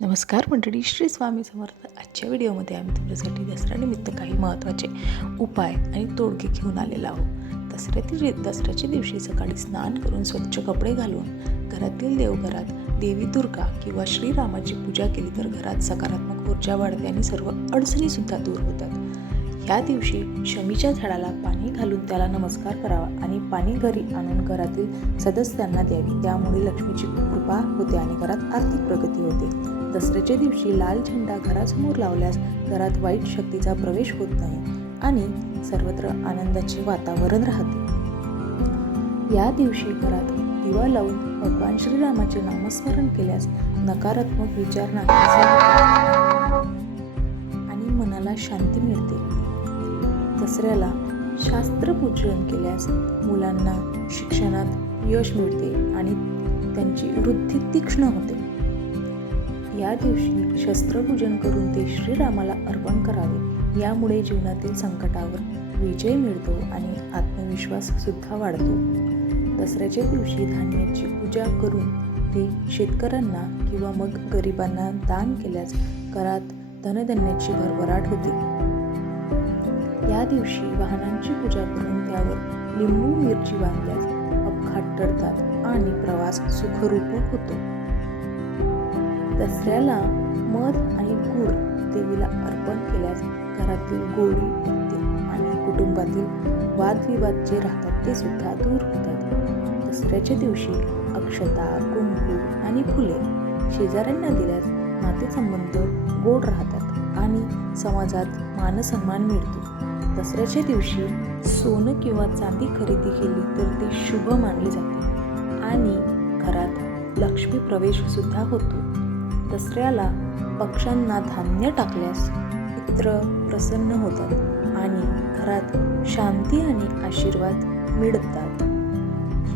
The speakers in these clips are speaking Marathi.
नमस्कार मंडळी, श्री स्वामी समर्थ. आजच्या व्हिडिओमध्ये आम्ही तुमच्यासाठी दसऱ्यानिमित्त काही महत्त्वाचे उपाय आणि तोडगे घेऊन आलेलो आहोत. दसऱ्याच्या दिवशी सकाळी स्नान करून स्वच्छ कपडे घालून घरातील देवघरात देवी दुर्गा किंवा श्रीरामाची पूजा केली तर घरात सकारात्मक ऊर्जा वाढते आणि सर्व अडचणीसुद्धा दूर होतात. ह्या दिवशी शमीच्या झाडाला पाणी घालून त्याला नमस्कार करावा आणि पाणी घरी आणून घरातील सदस्यांना द्यावी. त्यामुळे लक्ष्मीची कृपा होते आणि घरात आर्थिक प्रगती होते. दसऱ्याच्या दिवशी लाल झेंडा घरासमोर लावल्यास घरात वाईट शक्तीचा प्रवेश होत नाही आणि सर्वत्र आनंदाचे वातावरण राहते. या दिवशी घरात दिवा लावून भगवान श्रीरामाचे नामस्मरण केल्यास नकारात्मक विचार नाहीसे होतात आणि मनाला शांती मिळते. दसऱ्याला शास्त्रपूजन केल्यास मुलांना शिक्षणात यश मिळते आणि त्यांची वृत्ती तीक्ष्ण होते. या दिवशी शस्त्रपूजन करून ते श्रीरामाला अर्पण करावे. यामुळे जीवनातील संकटावर विजय मिळतो आणि आत्मविश्वास सुद्धा वाढतो. दसऱ्याच्या दिवशी धान्याची पूजा करून ते शेतकऱ्यांना किंवा मग गरिबांना दान केल्यास घरात धनधान्याची भरभराट होते. या दिवशी वाहनांची पूजा करून त्यावर लिंबू मिरची बांधल्यास अपघात टळतात आणि प्रवास सुखरूप होतो. दसऱ्याला मध आणि गूळ देवीला अर्पण केल्यास घरातील गोडी येते आणि कुटुंबातील वादविवाद जे राहतात ते सुद्धा दूर होतात. दसऱ्याच्या दिवशी अक्षता, कुंकू आणि फुले शेजाऱ्यांना दिल्यास नातेसंबंध गोड राहतात आणि समाजात मानसन्मान मिळतो. दसऱ्याच्या दिवशी सोनं किंवा चांदी खरेदी केली तर ते शुभ मानले जाते आणि घरात लक्ष्मी प्रवेश सुद्धा होतो. दसऱ्याला पक्ष्यांना धान्य टाकल्यास पित्र प्रसन्न होतात आणि घरात शांती आणि आशीर्वाद मिळतात.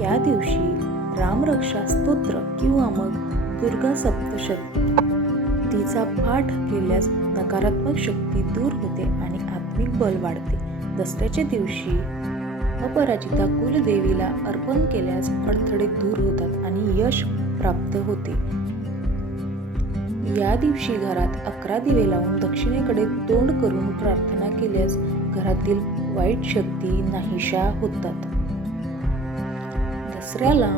या दिवशी रामरक्षा स्तोत्र किंवा मग दुर्गा सप्तशतीचा पाठ केल्यास नकारात्मक शक्ती दूर होते आणि आत्मिक बल वाढते. दसऱ्याच्या दिवशी अपराजिता कुलदेवीला अर्पण केल्यास अडथळे दूर होतात आणि यश प्राप्त होते. या दिवशी घरात 11 दिवे लावून दक्षिणेकडे तोंड करून प्रार्थना केल्यास घरातील वाईट शक्ती नाहीशा होतात. दसऱ्याला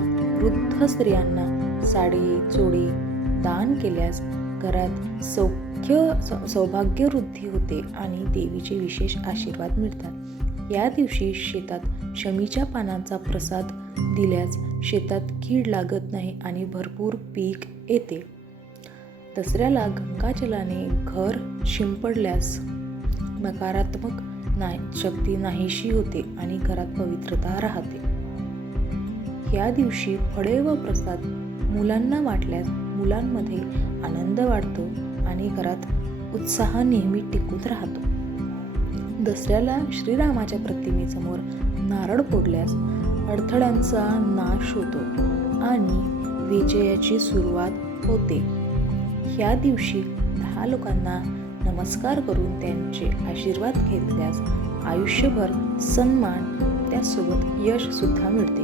वृद्ध स्त्रियांना साडी चोळी दान केल्यास घरात सौभाग्य वृद्धी होते आणि देवीचे विशेष आशीर्वाद मिळतात. या दिवशी शेतात शमीच्या पानांचा प्रसाद दिल्यास शेतात कीड लागत नाही आणि भरपूर पीक येते. दसऱ्याला गंगाजलाने घर शिंपडल्यास नकारात्मक शक्ती नाहीशी होते आणि घरात पवित्रता राहते. या दिवशी फळे व प्रसाद मुलांना वाटल्यास मुलांमध्ये आनंद वाढतो आणि घरात उत्साह नेहमी टिकून राहतो. दसऱ्याला श्रीरामाच्या प्रतिमेसमोर नारळ फोडल्यास अडथळ्यांचा नाश होतो आणि विजयाची सुरुवात होते. या दिवशी 10 लोकांना नमस्कार करून त्यांचे आशीर्वाद घेतल्यास आयुष्यभर सन्मान त्यासोबत यश सुद्धा मिळते.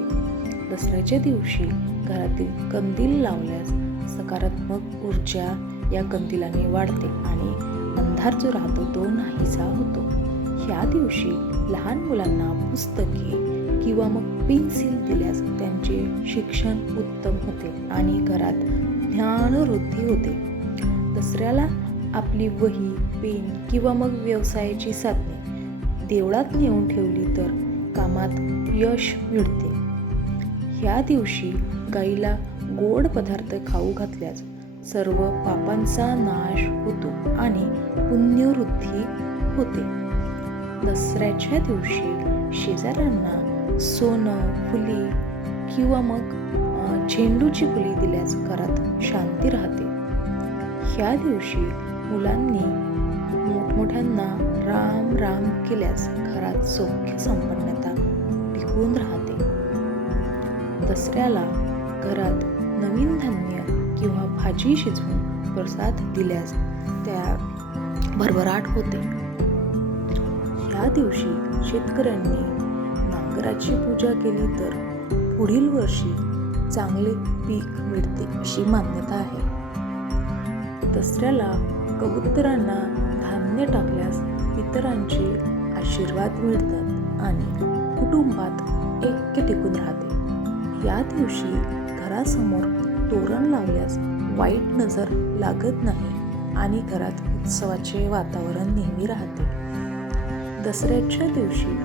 दसऱ्याच्या दिवशी घरातील कंदील लावल्यास सकारात्मक ऊर्जा या कंदिलाने वाढते आणि अंधार जो राहतो तो नाहीसा होतो. या दिवशी लहान मुलांना पुस्तके किंवा मग पेन्सिल दिल्यास त्यांचे शिक्षण उत्तम होते आणि घरात ज्ञानवृद्धी होते. दसऱ्याला आपली वही, पेन किंवा मग व्यवसायाची साधने देवळात नेऊन ठेवली तर कामात यश मिळते. या दिवशी गाईला गोड पदार्थ खाऊ घातल्यास सर्व पापांचा नाश होतो आणि पुण्यवृद्धी होते. दसऱ्याच्या दिवशी शेजाऱ्यांना सोनं, फुली किंवा मग झेंडूची फुली दिल्यास घरात शांती राहते. या दिवशी मुलांनी मोठमोठ्यांना राम राम केल्यास घरात सौख्य संपन्नता टिकून राहते. दसऱ्याला घरात नवीन धान्य किंवा भाजी शिजवून प्रसाद दिल्यास त्या भरभराट होते. या दिवशी शेतकऱ्यांनी नांगराची पूजा केली तर पुढील वर्षी चांगले पीक मिळते अशी मान्यता आहे. दसऱ्याला कबुतरांना धान्य टाकल्यास पितरांचे आशीर्वाद मिळतात आणि कुटुंबात ऐक्य टिकून राहते. या दिवशी घरासमोर तोरण लावल्यास वाईट नजर लागत नाही आणि घरात उत्सवाचे वातावरण नेहमी राहते. दसऱ्याच्या दिवशी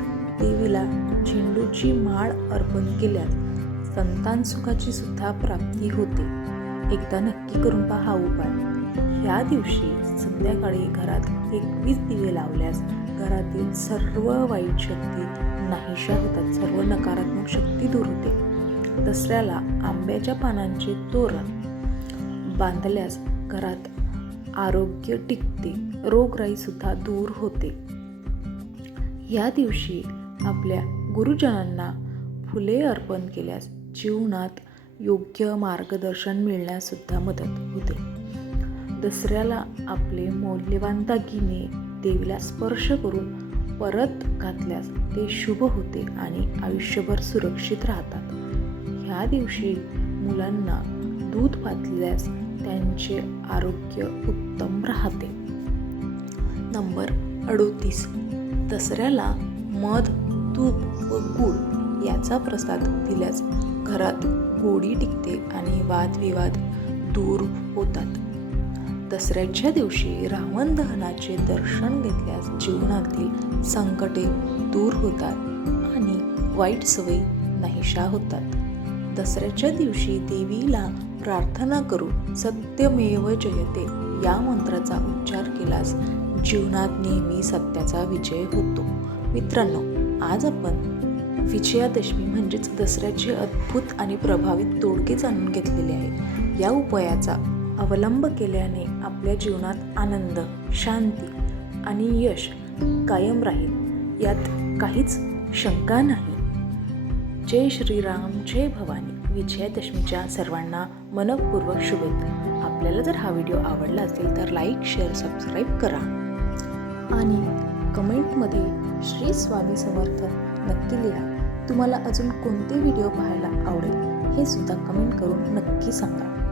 देवीला झेंडूची माळ अर्पण केल्यास संतान सुखाची सुद्धा प्राप्ती होते. एकदा नक्की करून पहा हा उपाय. या दिवशी संध्याकाळी घरात 21 दिवे लावल्यास घरातील सर्व वाईट शक्ती नाहीशा होतात, सर्व नकारात्मक शक्ती दूर होते. दसऱ्याला आंब्याच्या पानांचे तोरण बांधल्यास घरात आरोग्य टिकते, रोगराई सुद्धा दूर होते. या दिवशी आपल्या गुरुजनांना फुले अर्पण केल्यास जीवनात योग्य मार्गदर्शन मिळण्यास सुद्धा मदत होते. दसऱ्याला आपले मौल्यवान दागिने देवीला स्पर्श करून परत घातल्यास ते शुभ होते आणि आयुष्यभर सुरक्षित राहतात. ह्या दिवशी मुलांना दूध पाजल्यास त्यांचे आरोग्य उत्तम राहते. नंबर 38. दसऱ्याला मध, तूप व गूळ याचा प्रसाद दिल्यास घरात गोडी टिकते आणि वादविवाद दूर होतात. दसऱ्याच्या दिवशी रावण दहनाचे दर्शन घेतल्यास जीवनातील संकटे दूर होतात आणि वाईट सवयी नाहीशा होतात. दसऱ्याच्या दिवशी देवीला प्रार्थना करून सत्यमेव जयते या मंत्राचा उच्चार केल्यास जीवनात नेहमी सत्याचा विजय होतो. मित्रांनो, आज आपण विजयादशमी म्हणजेच दसऱ्याचे अद्भुत आणि प्रभावित तोडगे जाणून घेतलेले आहे. या उपायाचा अवलंब केल्याने आपल्या जीवनात आनंद, शांती आणि यश कायम राहील, यात काहीच शंका नाही. जय श्रीराम, जय भवानी. विजयादशमीच्या सर्वांना मनःपूर्वक शुभेच्छा. आपल्याला जर हा व्हिडिओ आवडला असेल तर लाईक, शेअर, सबस्क्राईब करा आणि कमेंटमध्ये श्री स्वामी समर्थ नक्की लिहा. तुम्हाला अजून कोणते व्हिडिओ पाहायला आवडेल हे सुद्धा कमेंट करून नक्की सांगा.